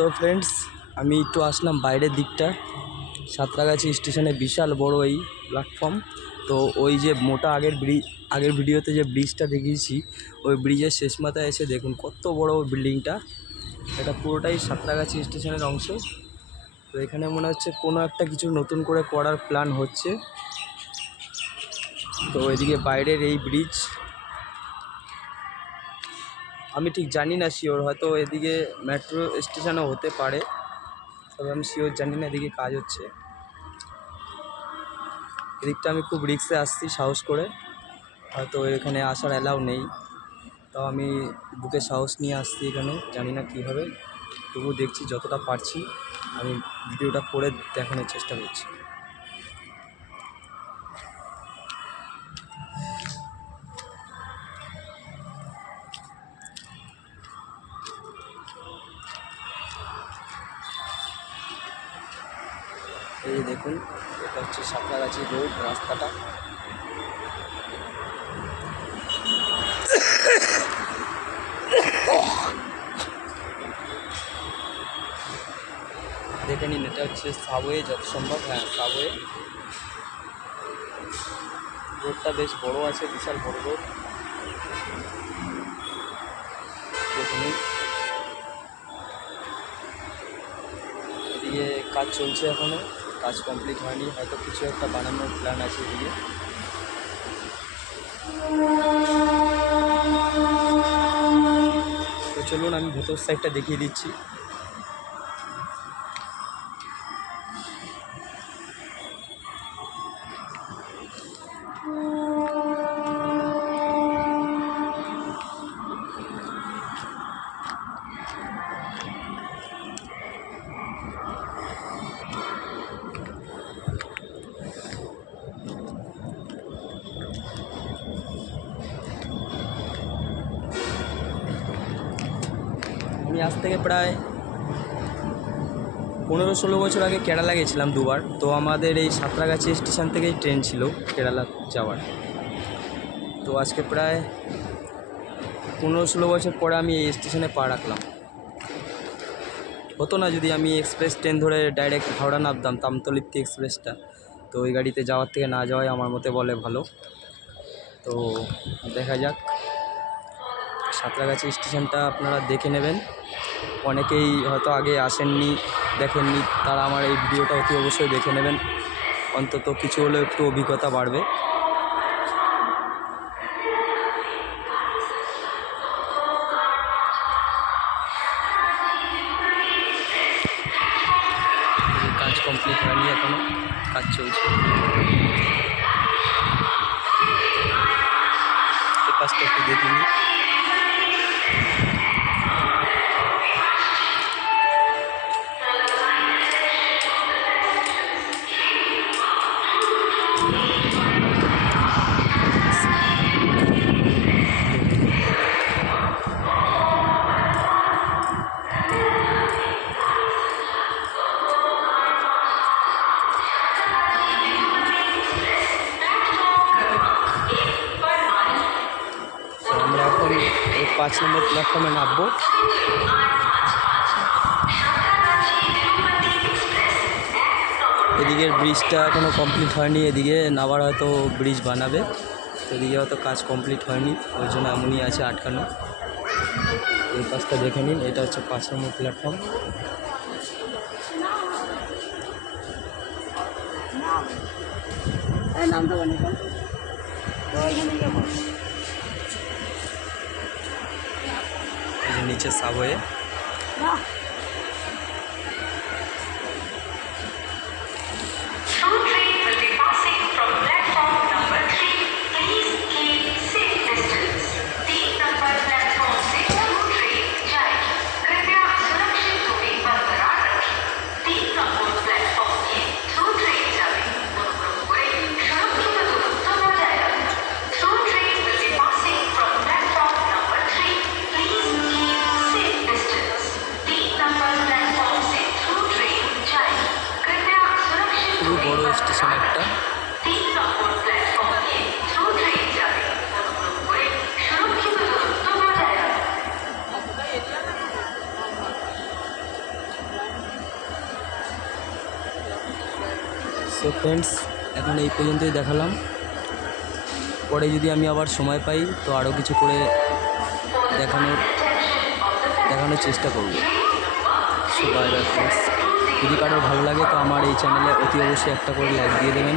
So friends, আমি একটু আসলাম বাইরের দিকটা। সাঁতরাগাছি স্টেশনে বিশাল বড় এই প্ল্যাটফর্ম। তো ওই যে মোটা আগের ভিডিওতে যে ব্রিজটা দেখিয়েছি, ওই ব্রিজের শেষ মাথায় এসে দেখুন কত বড় বিল্ডিংটা। এটা পুরোটাই সাঁতরাগাছি স্টেশনের অংশ। তো এখানে মনে হচ্ছে কোনো একটা কিছু নতুন করে করার প্ল্যান হচ্ছে। তো এদিকে বাইরের এই ব্রিজ, আমি ঠিক জানি না শিওর, হয়তো এদিকে মেট্রো স্টেশনও হতে পারে, তবে আমি শিওর জানি না। এদিকে কাজ হচ্ছে। এদিকটা আমি খুব রিস্কে আসছি সাহস করে, হয়তো এখানে আসার অ্যালাউ নেই, তাও আমি বুকে সাহস নিয়ে আসছি এখানে। জানি না কী হবে, তবু দেখছি যতটা পারছি আমি ভিডিওটা করে দেখানোর চেষ্টা করছি। এই দেখুন, এটা হচ্ছে সাঁতরাগাছি রোড রাস্তাটা। দেখে নিন, এটা হচ্ছে সাবওয়ে, যত সম্ভব। হ্যাঁ, সাবওয়ে। রোডটা বেশ বড় আছে, বিশাল বড় রোড। দেখে নিন, এদিকে কাজ চলছে এখনও, কাজ কমপ্লিট হয়নি, হয়তো কিছু একটা বানানোর প্ল্যান আছে এদিকে। তো চলুন আমি ভেতর সাইডটা দেখিয়ে দিচ্ছি। আমি আজ থেকে প্রায় 15-16 বছর আগে কেরালা গেছিলাম দুবার। তো আমাদের এই সাঁতরাগাছি স্টেশন থেকেই ট্রেন ছিল কেরালা যাওয়ার। তো আজকে প্রায় 15-16 বছর পরে আমি এই স্টেশনে পা রাখলাম। হতো না যদি আমি এক্সপ্রেস ট্রেন ধরে ডাইরেক্ট হাওড়া নামতাম, তামতলিপ্তি এক্সপ্রেসটা। তো ওই গাড়িতে যাওয়ার থেকে না যাওয়াই আমার মতে বলে ভালো। তো দেখা যাক। সাঁতরাগাছি স্টেশনটা আপনারা দেখে নেবেন। অনেকেই হয়তো আগে আসেননি, দেখেননি, তারা আমার এই ভিডিওটা অতি অবশ্যই দেখে নেবেন, অন্তত কিছু হলেও একটু অভিজ্ঞতা বাড়বে। কাজ কমপ্লিট হয়নি এখনও, কাজ চলছে। এই কাজটা একটু দেখে নিই। আমরা এখন এই 5 নম্বর প্ল্যাটফর্মে নামবো। এদিকের ব্রিজটা এখনও কমপ্লিট হয়নি, এদিকে নাবার হয়তো ব্রিজ বানাবে, এদিকে হয়তো কাজ কমপ্লিট হয়নি, ওই জন্য এমনই আছে আটকানো। এই কাজটা দেখে নিন, এটা হচ্ছে 5 নম্বর প্ল্যাটফর্ম। এই যে নিচে সাবওয়ে। খুবই বড় স্টেশন একটা। সো ফ্রেন্ডস, এখন এই পর্যন্তই দেখালাম। পরে যদি আমি আবার সময় পাই তো আরও কিছু করে দেখানোর চেষ্টা করব। So bye bye friends. যদি কারোর ভালো লাগে তো আমার এই চ্যানেলে অতি অবশ্যই একটা করে লাইক দিয়ে দেবেন।